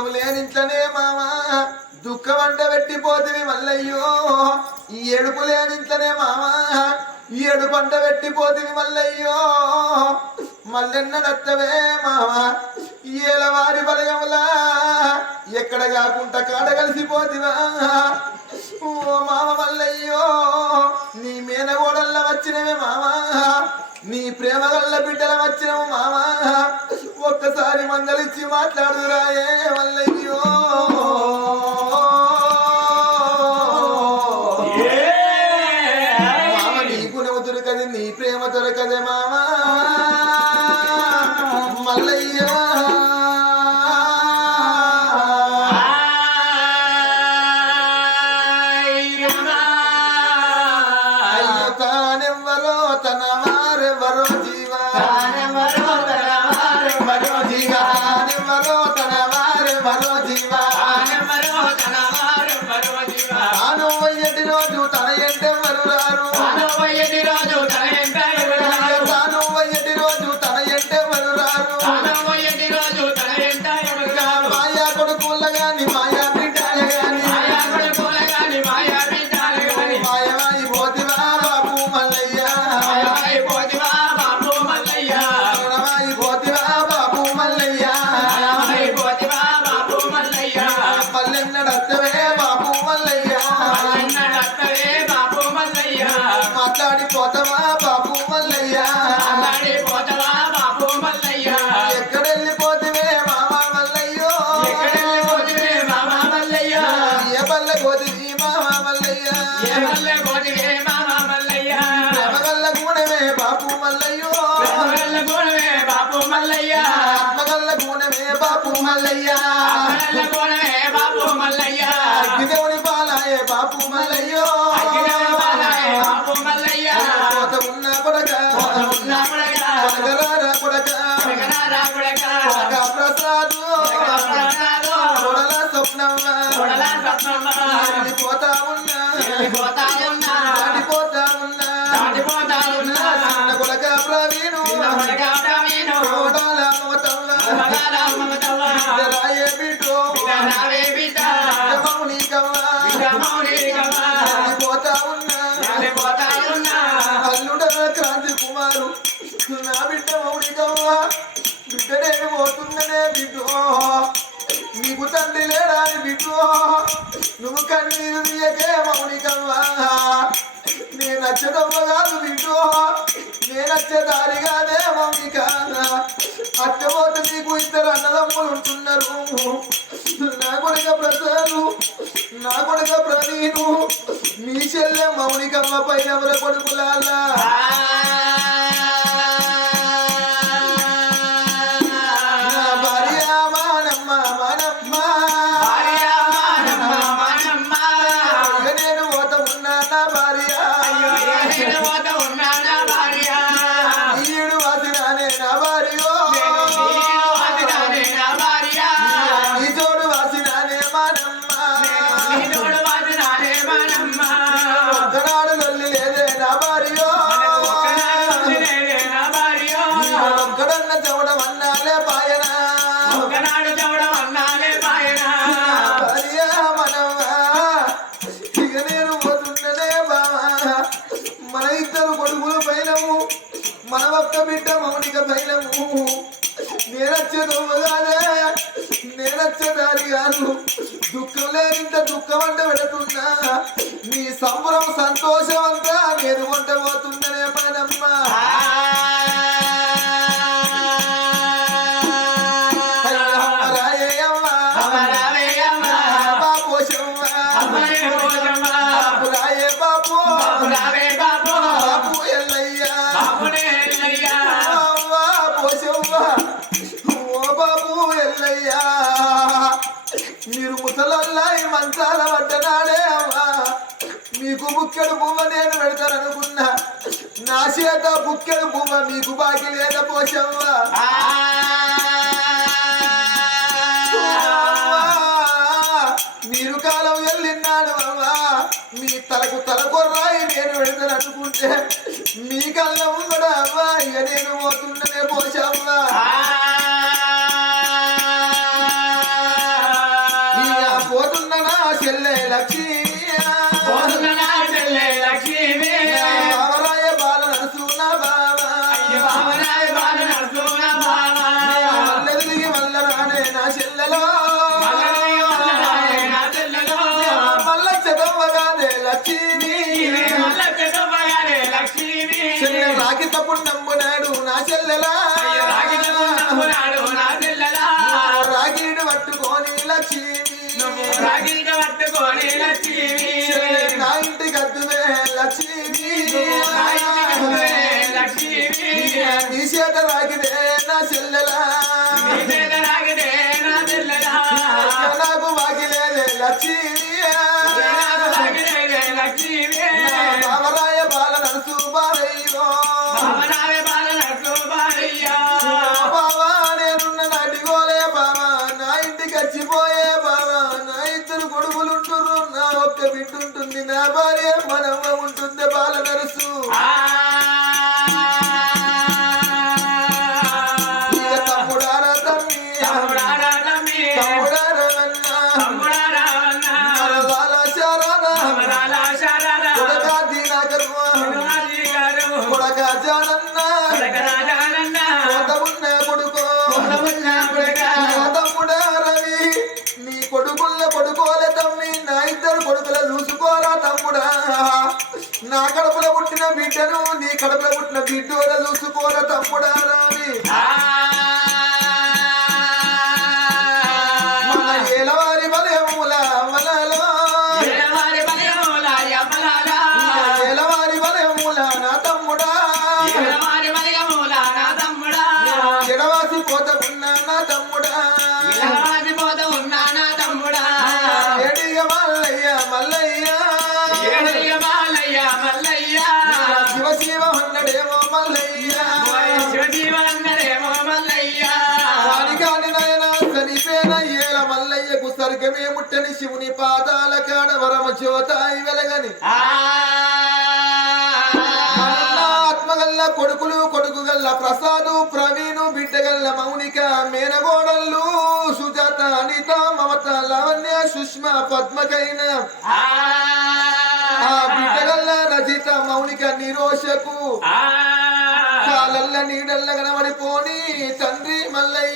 సుఖం లేనింట్లనే మామా దుఃఖం అంటబెట్టిపోతుంది మల్లయ్యో. ఈ ఏడుపు లేనింట్లనే మామా ఈ ఏడుపు పంట మల్లయ్యో. మల్లెన్న నత్తవే మామా ఈ ఏలవారి బలయములా ఎక్కడ కాకుండా కాడ కలిసిపోతివా. ఓ మామ మల్లయ్యో నీ మేనగోడల్ల వచ్చినవే మామా నీ ప్రేమ వల్ల బిడ్డల వచ్చిన మామా. ఒక్కసారి మందలిచ్చి మాట్లాడురాయే మల్లయ్యో బాపు మల్లయ్య. అగ్గిదేవుని పాలాయే బాపు మల్లయ్యో. కోత ఉన్న కొడక. కొడకరారా కొడక. కొడక. ప్రసాదు. కొడల స్వప్నమ్మ. పోతా ఉన్నా. దాటిపోతా ఉన్నా. చిన్న కొడక ప్రవీణు. బిడ్డో మౌనికమ్మ పోతా ఉన్నా అల్లుడ క్రాంతి కుమారు. నా బిడ్డ మౌనికమ్మ. బిడ్డ నేను పోతుందనే బిడ్డో. నీకు తండ్రి లేడాని బిడ్డో. నువ్వు కన్నీరు నీయకే మౌనికమ్మ. నేను నచ్చదమ్మ కాదు బిడ్డో. నేను నచ్చే కాదే మౌనిక అట్టబోతే నీకు ఇద్దరు అన్నదమ్ములు ఉంటున్నారు. నా కొడుక ప్రసాదు నా కొడుక ప్రవీణు మీ చెల్లె మౌనికమ్మ పైన ఎవరి కొడుకులాలా You. కొడుకులు మన ఒక్క బిడ్డ మౌనిక పైనము నేనచ్చే దొంగగానే నేనచ్చే దారి కాదు దుఃఖం లేనింత దుఃఖం అంటే పెడుతున్నా నీ సంబరం సంతోషం అంతా నేను కొంట పోతుందనే మనమ్మ రాయే బాపు రాయే మంచాల పడ్డనాడే అవ్వా మీకు బుక్కెడు పువ్వ నేను పెడతాననుకున్నా. నా చేత బుక్కెడు పువ్వ మీకు బాకి లేద పోషవ్వ మీరు కాలం వెళ్ళినాడు అవ్వా మీ తలకు తలకొర్రాయి నేను పెడతాను అనుకుంటే మీ కళ్ళ ఉండడా అవ్వా ఇక నేను పోతుండనే పోషవ్వా చెల్లెలా? రాగిడు పట్టుకొని లక్ష్మి నా ఇంటి గద్దువే లక్ష్మి నీ చేత రాగిదే నా చెల్లెలా. నాకు వాకిలేదే లక్ష్మి ఉంటుంది నా భార్య మనమ్మ ఉంటుంది బాల నడుసు నా కడుపులో పుట్టిన బిడ్డను నీ కడుపులో పుట్టిన బిడ్డోల చూసుకోరా తప్పుడారా రవి మల్లయ్య. శివ శివ అన్నడేమో మల్లయ్య. వాని కాని నాయన చనిపోయిన ఏల మల్లయ్యకు స్వర్గమే ముట్టని శివుని పాదాల కాడ వరమ జ్యోతాయి వెలగని. ఆత్మగల్ల కొడుకులు కొడుకు గల్ల ప్రసాదు ప్రవీణు బిడ్డగల్ల మౌనిక మేనగోడళ్ళు సుజాత అనిత మమత లావణ్య సుష్మ పద్మకైన. ఆ. నిరోషకు కాలల్ల నీడల్ల కనబడిపోని తండ్రి మల్లయ్య